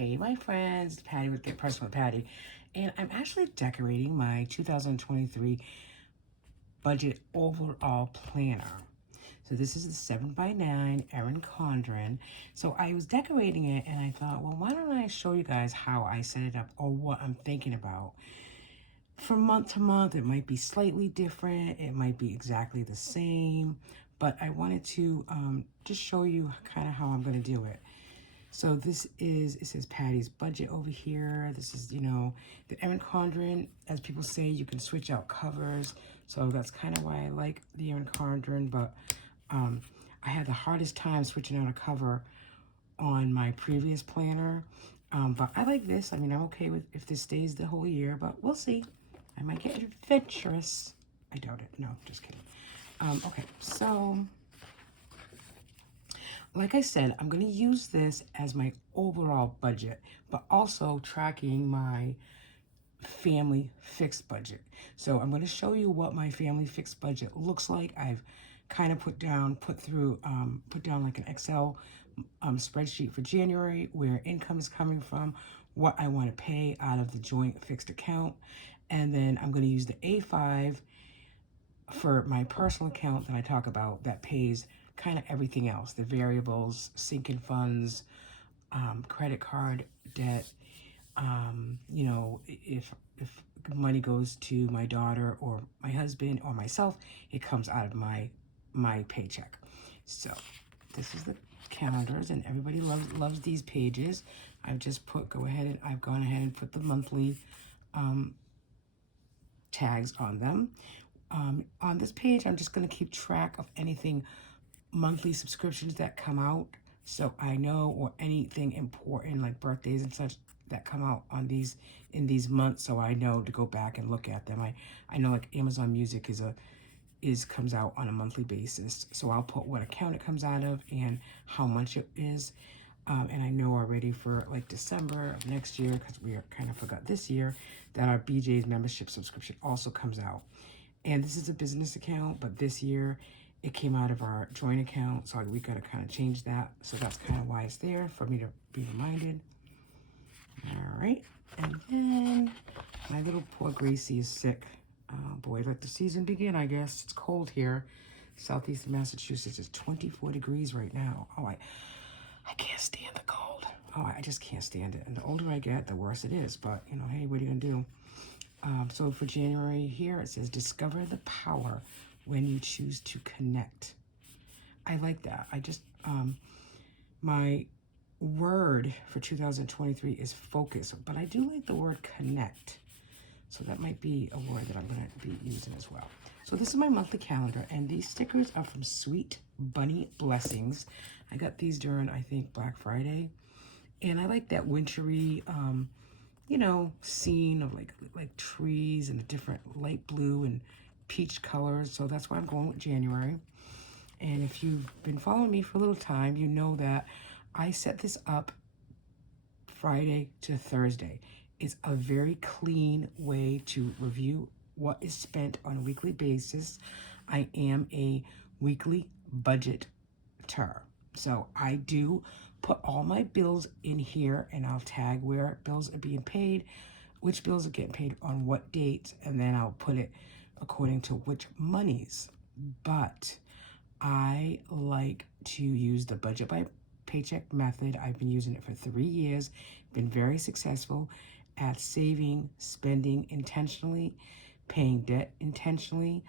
Hey, my friends, Patty with Get Personal with Patty, and I'm actually decorating my 2023 budget overall planner. So this is the 7x9 Erin Condren. So I was decorating it and I thought, well, why don't I show you guys how I set it up or what I'm thinking about. From month to month, it might be slightly different. It might be exactly the same, but I wanted to just show you kind of how I'm going to do it. So this is, it says Patty's budget over here. This is, the Erin Condren, as people say, you can switch out covers. So that's kind of why I like the Erin Condren, but I had the hardest time switching out a cover on my previous planner. But I like this. I mean, I'm okay with if this stays the whole year, but we'll see. I might get adventurous. I doubt it. No, just kidding. Okay, so like I said, I'm going to use this as my overall budget, but also tracking my family fixed budget. So I'm going to show you what my family fixed budget looks like. I've kind of put down like an Excel spreadsheet for January where income is coming from, what I want to pay out of the joint fixed account. And then I'm going to use the A5 for my personal account that I talk about that pays kind of everything else, the variables, sinking funds, credit card debt. If money goes to my daughter or my husband or myself, it comes out of my paycheck. So this is the calendars, and everybody loves these pages. I've gone ahead and put the monthly tags on them. On this page, I'm just going to keep track of anything monthly subscriptions that come out, so I know, or anything important like birthdays and such that come out in these months, so I know to go back and look at them. I know like Amazon Music comes out on a monthly basis, so I'll put what account it comes out of and how much it is. And I know already for like December of next year, because we kind of forgot this year, that our BJ's membership subscription also comes out. And this is a business account, but this year it came out of our joint account, so we got to kind of change that. So that's kind of why it's there, for me to be reminded. All right, and then my little poor Gracie is sick. Oh boy, let the season begin, I guess. It's cold here. Southeast Massachusetts is 24 degrees right now. Oh, I can't stand the cold. Oh, I just can't stand it. And the older I get, the worse it is. But, hey, what are you going to do? So for January here, it says, discover the power when you choose to connect. I like that. My word for 2023 is focus, but I do like the word connect. So that might be a word that I'm going to be using as well. So this is my monthly calendar, and these stickers are from Sweet Bunny Blessings. I got these during, I think, Black Friday. And I like that wintry, scene of like trees and a different light blue and peach colors. So that's why I'm going with January. And if you've been following me for a little time, you know that I set this up Friday to Thursday. It's a very clean way to review what is spent on a weekly basis. I am a weekly budgeter. So I do put all my bills in here, and I'll tag where bills are being paid, which bills are getting paid on what dates, and then I'll put it according to which monies. But I like to use the budget by paycheck method. I've been using it for 3 years, been very successful at saving, spending intentionally, paying debt intentionally.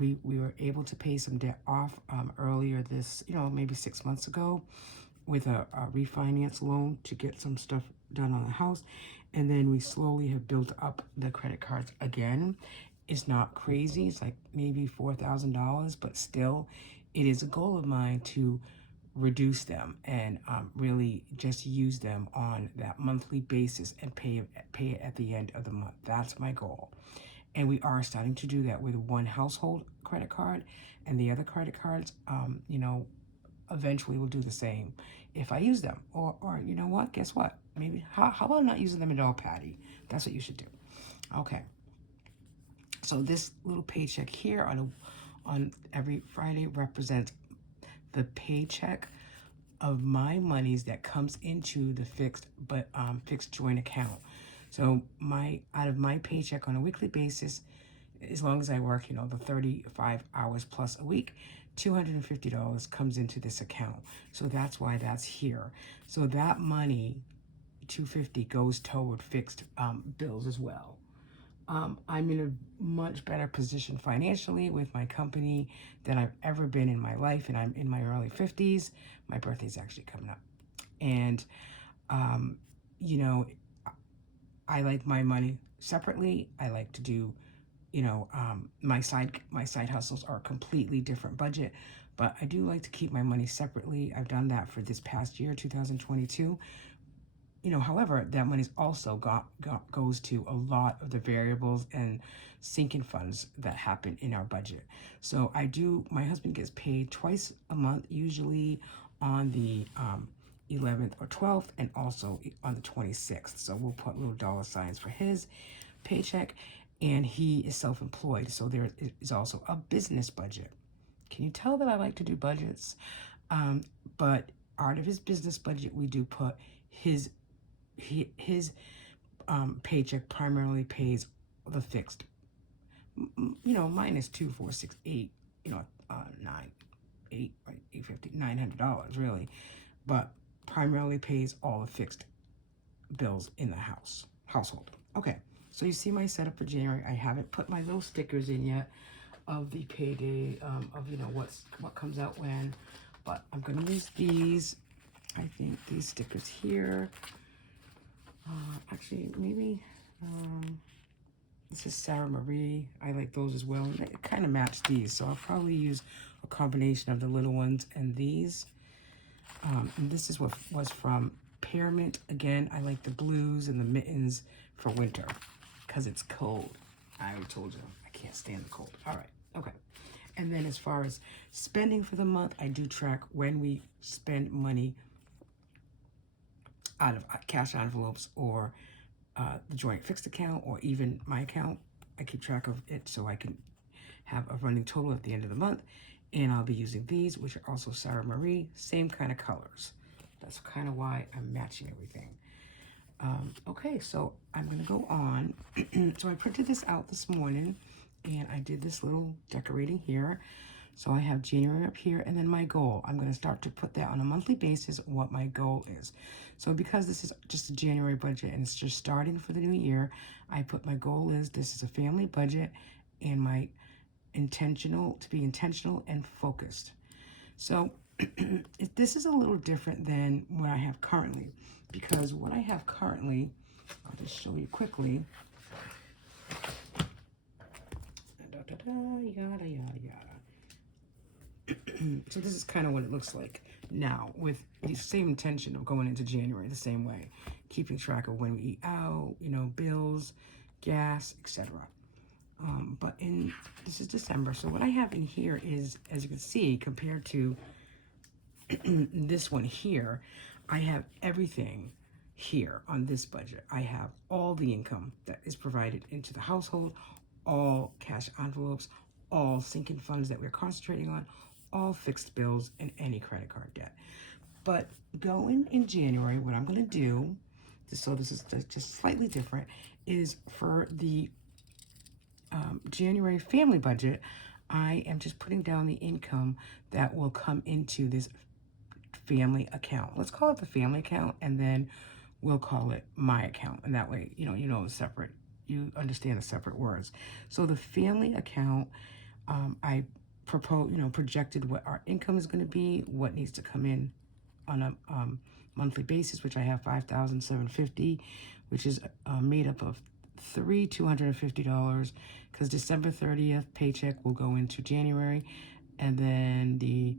We were able to pay some debt off earlier this, maybe 6 months ago, with a refinance loan to get some stuff done on the house. And then we slowly have built up the credit cards again. It's not crazy. It's like maybe $4,000, but still it is a goal of mine to reduce them and really just use them on that monthly basis and pay it at the end of the month. That's my goal. And we are starting to do that with one household credit card, and the other credit cards, eventually we'll do the same if I use them. Or you know what? Guess what? Maybe, how about not using them at all, Patty? That's what you should do. Okay. So this little paycheck here on every Friday represents the paycheck of my monies that comes into the fixed joint account. So out of my paycheck on a weekly basis, as long as I work, the 35 hours plus a week, $250 comes into this account. So that's why that's here. So that money, 250, goes toward fixed bills as well. I'm in a much better position financially with my company than I've ever been in my life, and I'm in my early 50s. My birthday's actually coming up. And, um, you know, I like my money separately. I like to do, my side hustles are a completely different budget, but I do like to keep my money separately. I've done that for this past year, 2022. However, that money's also goes to a lot of the variables and sinking funds that happen in our budget. So my husband gets paid twice a month, usually on the 11th or 12th, and also on the 26th. So we'll put little dollar signs for his paycheck, and he is self-employed. So there is also a business budget. Can you tell that I like to do budgets? But out of his business budget, we do put his paycheck primarily pays the fixed, minus 2, 4, 6, 8, nine, eight, right, 850, $900 really, but primarily pays all the fixed bills in the household. Okay, so you see my setup for January. I haven't put my little stickers in yet of the payday, of what comes out when, but I'm gonna use these. I think these stickers here. Actually, maybe this is Sarah Marie. I like those as well. And they kind of match these, so I'll probably use a combination of the little ones and these. And this is what was from Pearmint. Again, I like the blues and the mittens for winter because it's cold. I already told you I can't stand the cold. All right, okay. And then as far as spending for the month, I do track when we spend money out of cash envelopes or the joint fixed account or even my account. I keep track of it so I can have a running total at the end of the month. And I'll be using these, which are also Sarah Marie, same kind of colors. That's kind of why I'm matching everything. Okay, so I'm going to go on. So I printed this out this morning, and I did this little decorating here. So I have January up here, and then my goal. I'm going to start to put that on a monthly basis, what my goal is. So because this is just a January budget, and it's just starting for the new year, I put my goal is this is a family budget, and my to be intentional and focused. So this is a little different than what I have currently, because what I have currently, I'll just show you quickly. Yada, yada, yada. So this is kind of what it looks like now, with the same intention of going into January the same way, keeping track of when we eat out, bills, gas, etc. But this is December, so what I have in here is, as you can see, compared to this one here, I have everything here on this budget. I have all the income that is provided into the household, all cash envelopes, all sinking funds that we're concentrating on, all fixed bills, and any credit card debt. But going in January, what I'm going to do, so this is just slightly different, is for the January family budget, I am just putting down the income that will come into this family account. Let's call it the family account, and then we'll call it my account. And that way, separate. You understand the separate words. So the family account, I projected what our income is going to be, what needs to come in on a monthly basis, which I have $5,750, which is made up of $250, because December 30th paycheck will go into January, and then the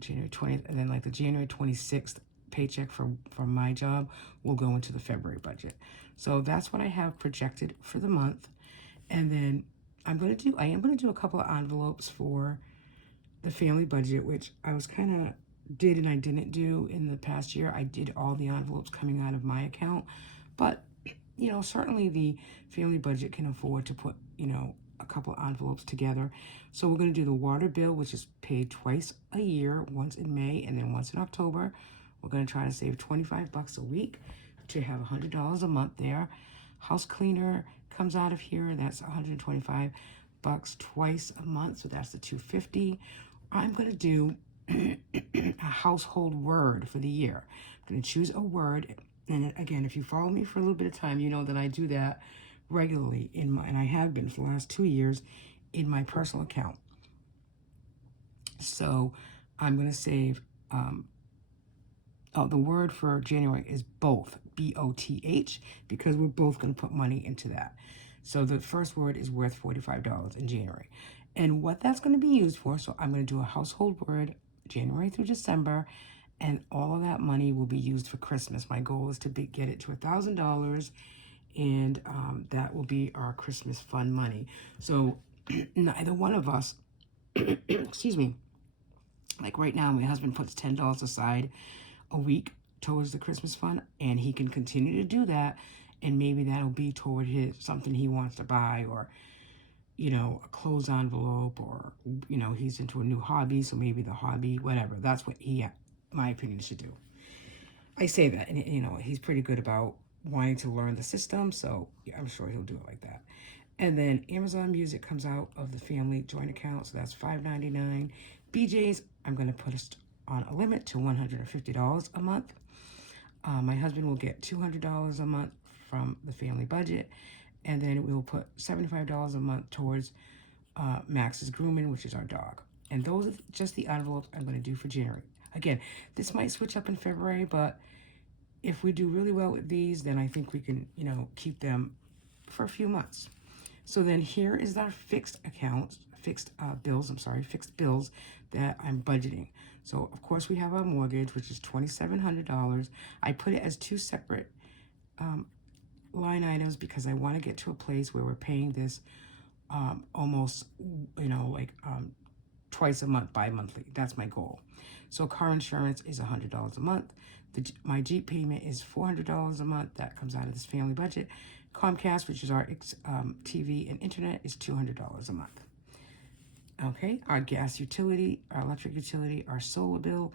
January 20th, and then like the January 26th paycheck from my job will go into the February budget. So that's what I have projected for the month. And then I am going to do a couple of envelopes for the family budget, which I was kind of did and I didn't do in the past year. I did all the envelopes coming out of my account, but certainly the family budget can afford to put, a couple envelopes together. So we're going to do the water bill, which is paid twice a year, once in May and then once in October. We're going to try to save 25 bucks a week to have $100 a month there. House cleaner comes out of here. That's 125 bucks twice a month. So that's the 250. I'm going to do a household word for the year. I'm going to choose a word. And again, if you follow me for a little bit of time, you know that I do that regularly and I have been for the last 2 years in my personal account. So I'm going to save, the word for January is both, B-O-T-H, because we're both going to put money into that. So the first word is worth $45 in January. And what that's going to be used for, so I'm going to do a household word January through December, and all of that money will be used for Christmas. My goal is to get it to $1,000, and that will be our Christmas fund money. So neither one of us, excuse me, like right now, my husband puts $10 aside a week towards the Christmas fund, and he can continue to do that, and maybe that'll be toward something he wants to buy, or a clothes envelope, or he's into a new hobby, so maybe the hobby, whatever. That's what he, my opinion, should do. I say that, and he's pretty good about wanting to learn the system, so I'm sure he'll do it like that. And then Amazon Music comes out of the family joint account, so that's $5.99. BJ's, I'm going to put us on a limit to $150 a month. My husband will get $200 a month from the family budget, and then we will put $75 a month towards Max's grooming, which is our dog. And those are just the envelopes I'm going to do for January. Again, this might switch up in February, but if we do really well with these, then I think we can, keep them for a few months. So then here is our fixed bills that I'm budgeting. So of course we have our mortgage, which is $2,700. I put it as two separate line items because I want to get to a place where we're paying this almost, twice a month, bi-monthly. That's my goal. So car insurance is $100 a month. My Jeep payment is $400 a month. That comes out of this family budget. Comcast, which is our TV and internet, is $200 a month. Okay, our gas utility, our electric utility, our solar bill,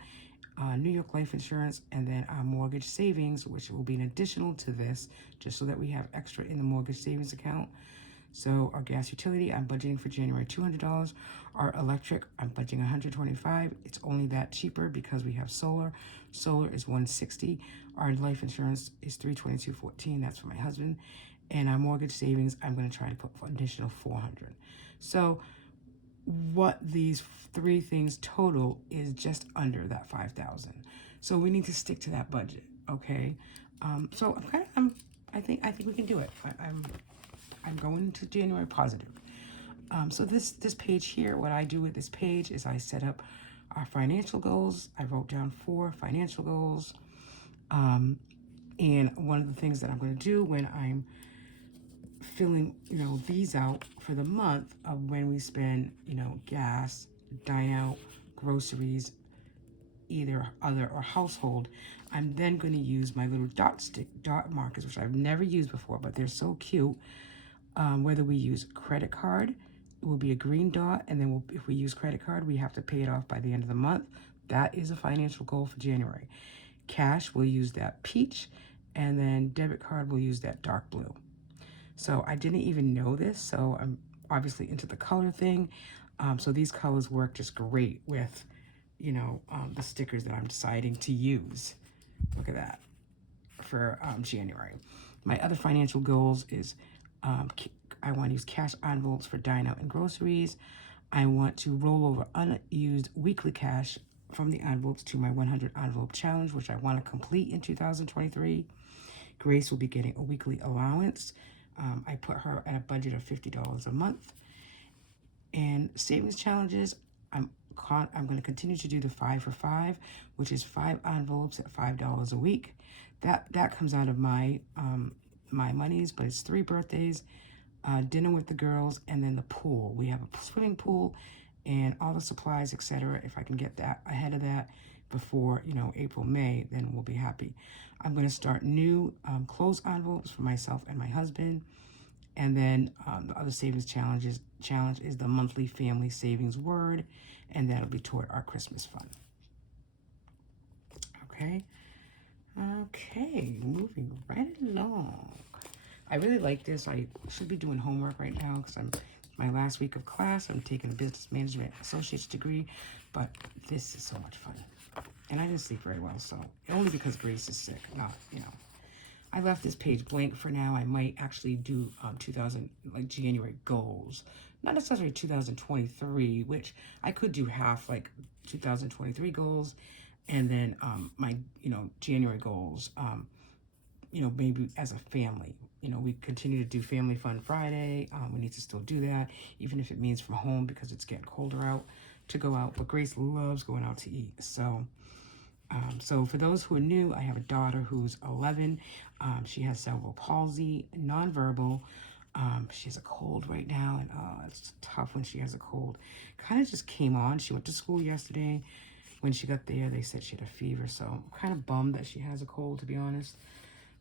New York life insurance, and then our mortgage savings, which will be an additional to this, just so that we have extra in the mortgage savings account. So our gas utility, I'm budgeting for January $200. Our electric, I'm budgeting $125. It's only that cheaper because we have solar. Solar is $160. Our life insurance is $322.14. That's for my husband. And our mortgage savings, I'm going to try to put for an additional $400. So what these three things total is just under that $5,000. So we need to stick to that budget, okay? So I think we can do it. I'm going into January positive. So this page here, what I do with this page is I set up our financial goals. I wrote down 4 financial goals. And one of the things that I'm going to do when I'm filling, these out for the month of when we spend, gas, dine out, groceries, either other or household, I'm then going to use my little dot markers, which I've never used before, but they're so cute. Whether we use credit card, it will be a green dot, and then if we use credit card, we have to pay it off by the end of the month. That is a financial goal for January. Cash, we'll use that peach, and then debit card, we'll use that dark blue. So I didn't even know this, so I'm obviously into the color thing. So these colors work just great with, the stickers that I'm deciding to use. Look at that for January. My other financial goals is I want to use cash envelopes for dine out and groceries. I want to roll over unused weekly cash from the envelopes to my 100 envelope challenge, which I want to complete in 2023. Grace will be getting a weekly allowance. I put her at a budget of $50 a month. And savings challenges, I'm going to continue to do the 5 for 5, which is 5 envelopes at $5 a week. That comes out of my my monies, but it's 3 birthdays, dinner with the girls, and then the pool. We have a swimming pool and all the supplies, etc. If I can get that ahead of that before, April, May, then we'll be happy. I'm going to start new clothes envelopes for myself and my husband. And then the other savings challenge is the monthly family savings word, and that'll be toward our Christmas fund. Okay. Okay, moving right along. I really like this. I should be doing homework right now because I'm my last week of class. I'm taking a business management associate's degree, but this is so much fun. And I didn't sleep very well, so only because Grace is sick. Not, I left this page blank for now. I might actually do January goals, not necessarily 2023, which I could do half 2023 goals, and then my January goals. Maybe as a family. We continue to do Family Fun Friday. We need to still do that, even if it means from home because it's getting colder out to go out. But Grace loves going out to eat. So for those who are new, I have a daughter who's 11. She has cerebral palsy, nonverbal. She has a cold right now, and it's tough when she has a cold. Kind of just came on. She went to school yesterday. When she got there, they said she had a fever. So I'm kind of bummed that she has a cold, to be honest.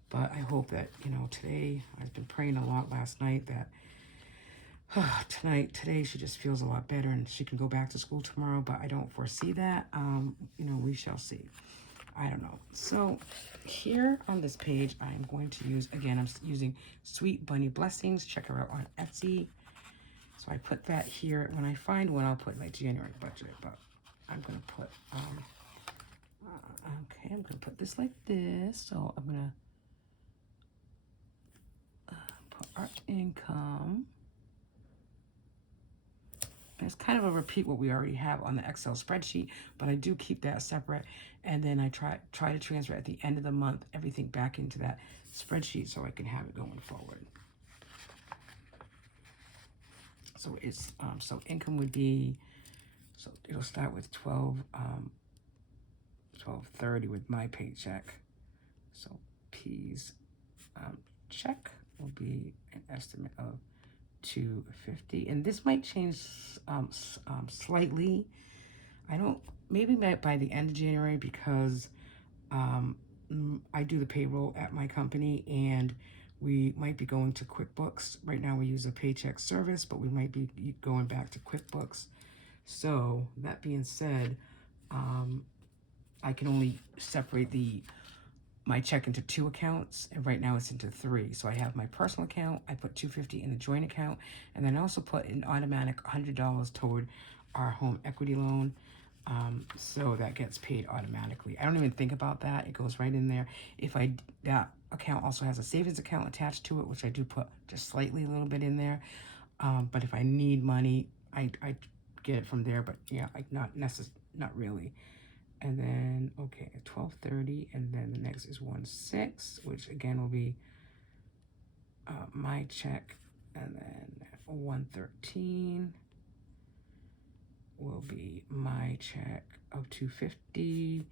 But I hope that, today, I've been praying a lot last night that today she just feels a lot better and she can go back to school tomorrow, but I don't foresee that. We shall see. I don't know. So here on this page, I'm going to use, again, I'm using Sweet Bunny Blessings. Check her out on Etsy. So I put that here. When I find one, I'll put my January budget, but I'm going to put, okay, I'm going to put this like this. So I'm going to put our income. And it's kind of a repeat what we already have on the Excel spreadsheet, but I do keep that separate. And then I try to transfer at the end of the month everything back into that spreadsheet so I can have it going forward. So it's so income would be, so it'll start with 1230 with my paycheck. So P's check will be an estimate of $250, and this might change slightly. I don't, maybe by the end of January, because I do the payroll at my company, and we might be going to QuickBooks. Right now we use a Paycheck service, but we might be going back to QuickBooks. So that being said, I can only separate my check into 2 accounts, and right now it's into 3. So I have my personal account, I put $250 in the joint account, and then I also put an automatic $100 toward our home equity loan. So that gets paid automatically. I don't even think about that. It goes right in there. That account also has a savings account attached to it, which I do put just slightly a little bit in there. But if I need money, I get it from there, but yeah, not really. And then, okay, 1230, and then the next is 16, which again will be my check, and then 113 will be my check of 250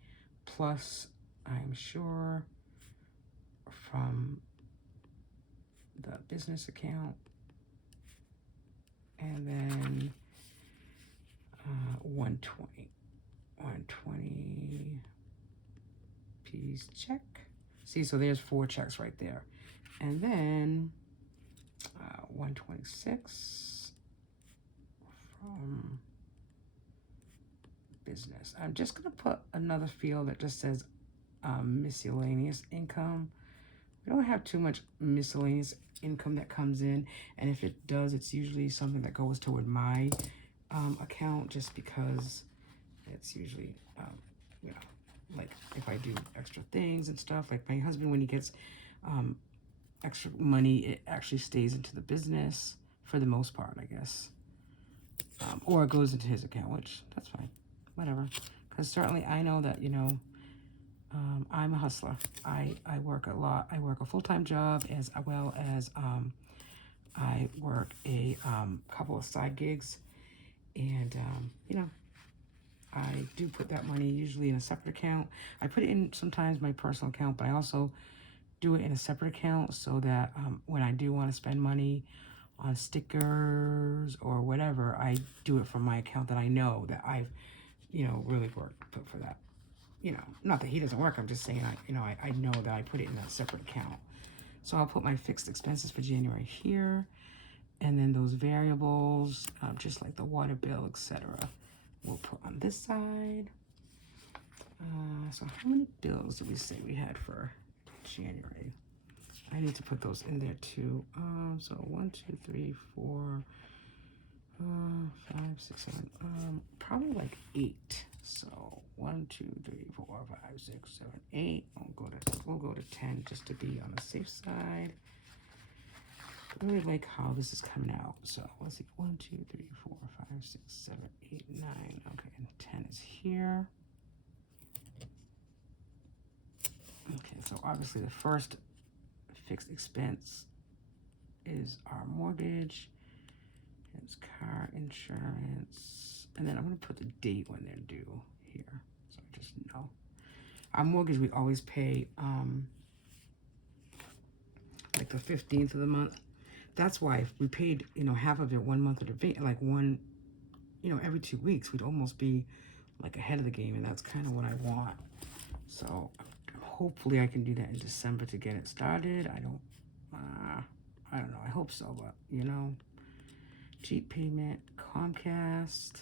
plus, I'm sure, from the business account, and then 120 P's check. See, so there's 4 checks right there. And then 126 from business. I'm just going to put another field that just says miscellaneous income. We don't have too much miscellaneous income that comes in, and if it does, it's usually something that goes toward my account, just because it's usually, like if I do extra things and stuff, like my husband, when he gets extra money, it actually stays into the business for the most part, I guess. Or it goes into his account, which that's fine, whatever. Because certainly I know that, I'm a hustler. I work a lot. I work a full-time job as well as I work a couple of side gigs, and I do put that money usually in a separate account. I put it in sometimes my personal account, but I also do it in a separate account so that when I do want to spend money on stickers or whatever, I do it from my account that I know that I've, really put for that. Not that he doesn't work. I'm just saying, I know that I put it in that separate account. So I'll put my fixed expenses for January here, and then those variables, just like the water bill, etc., we'll put on this side. So how many bills did we say we had for January? I need to put those in there too. So 1, 2, 3, 4, 5, 6, 7. Probably like 8. So 1, 2, 3, 4, 5, 6, 7, 8. We'll go to 10 just to be on the safe side. I really like how this is coming out. So let's see. 1, 2, 3, 4, 5, 6, 7, 8, 9. Okay, and 10 is here. Okay, so obviously the first fixed expense is our mortgage. It's car insurance. And then I'm going to put the date when they're due here. So I just know. Our mortgage, we always pay like the 15th of the month. That's why if we paid, half of it 1 month in advance, like one, every 2 weeks, we'd almost be like ahead of the game. And that's kind of what I want. So hopefully I can do that in December to get it started. I don't know. I hope so, but Jeep payment, Comcast,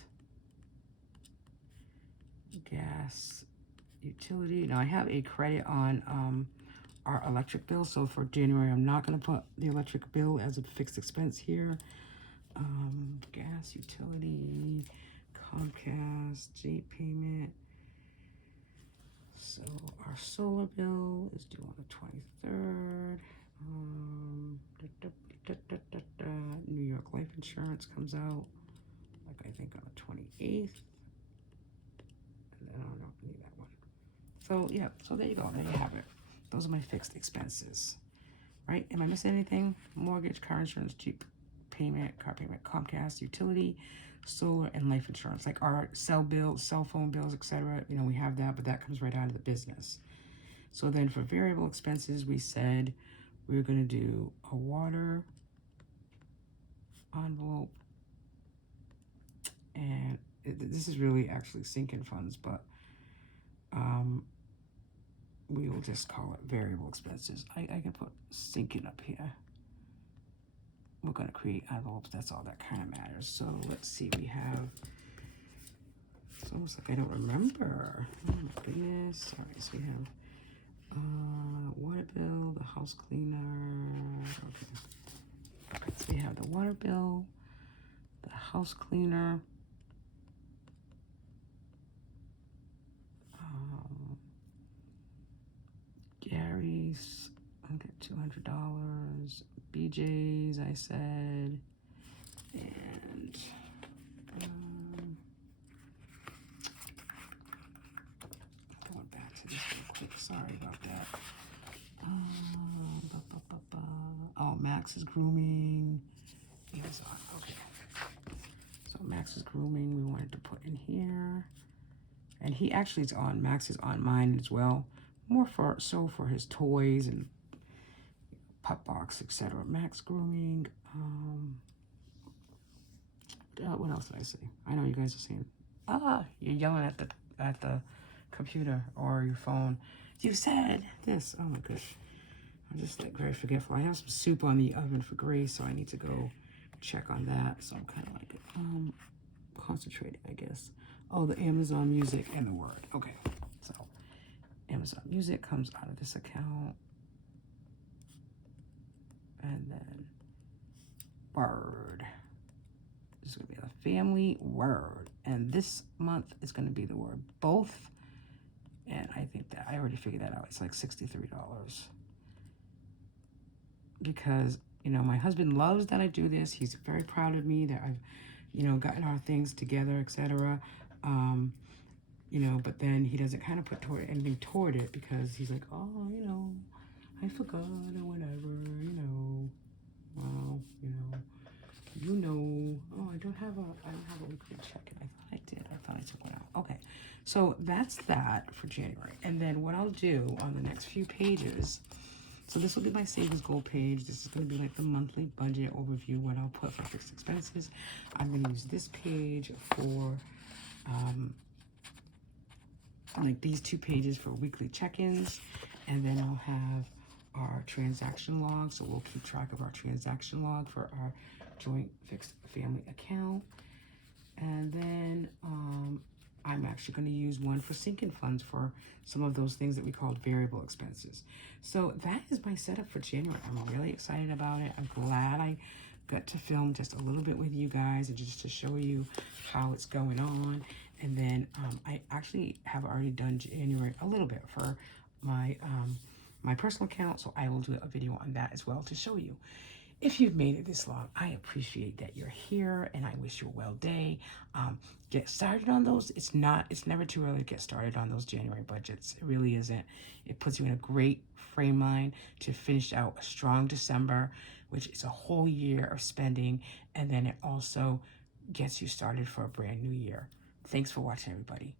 gas, utility. Now I have a credit on our electric bill. So for January, I'm not going to put the electric bill as a fixed expense here. Gas, utility, Comcast, Jeep payment. So our solar bill is due on the 23rd. New York life insurance comes out, like I think on the 28th. And then I don't need that one. So yeah, so there you go. There you have it. Those are my fixed expenses. Right? Am I missing anything? Mortgage, car insurance, Jeep payment, car payment, Comcast, utility, solar, and life insurance. Like our cell phone bills, etc. We have that, but that comes right out of the business. So then for variable expenses, we said we were going to do a water envelope. And this is really actually sinking funds, but we will just call it variable expenses. I can put sinking up here. We're going to create envelopes. That's all that kind of matters. So let's see. We have, it's almost like I don't remember. Oh my goodness. All right, so we have water bill, the house cleaner. Okay. So we have the water bill, the house cleaner, Gary's, I'll get $200. BJ's, I said, and going back to this real quick. Sorry about that. Oh, Max's grooming. Amazon. Okay. So Max's grooming, we wanted to put in here, and he actually is on. Max is on mine as well. More for his toys and pup box, etc. Max grooming. What else did I say? I know you guys are saying, you're yelling at the computer or your phone. You said this. Oh my gosh. I'm just like very forgetful. I have some soup on the oven for Grace, so I need to go check on that. So I'm kind of like concentrating, I guess. Oh, the Amazon Music and the Word. Okay, so Amazon Music comes out of this account, and then Word. This is gonna be a family word, and this month is gonna be the word both. And I think that I already figured that out. It's like $63 because my husband loves that I do this. He's very proud of me that I've gotten our things together, etc. But then he doesn't kind of put anything toward it because he's like, oh, I forgot or whatever, well, oh, I don't have a weekly check-in. I thought I did. I thought I took one out. Okay, so that's that for January. And then what I'll do on the next few pages, so this will be my savings goal page. This is going to be like the monthly budget overview, what I'll put for fixed expenses. I'm going to use this page for like these 2 pages for weekly check-ins, and then I'll have our transaction log. So we'll keep track of our transaction log for our joint fixed family account. And then I'm actually going to use one for sinking funds for some of those things that we call variable expenses. So that is my setup for January. I'm really excited about it. I'm glad I got to film just a little bit with you guys and just to show you how it's going on. And then I actually have already done January a little bit for my my personal account, so I will do a video on that as well to show you. If you've made it this long, I appreciate that you're here, and I wish you a well day. Get started on those. It's never too early to get started on those January budgets. It really isn't. It puts you in a great frame mind to finish out a strong December, which is a whole year of spending, and then it also gets you started for a brand new year. Thanks for watching, everybody.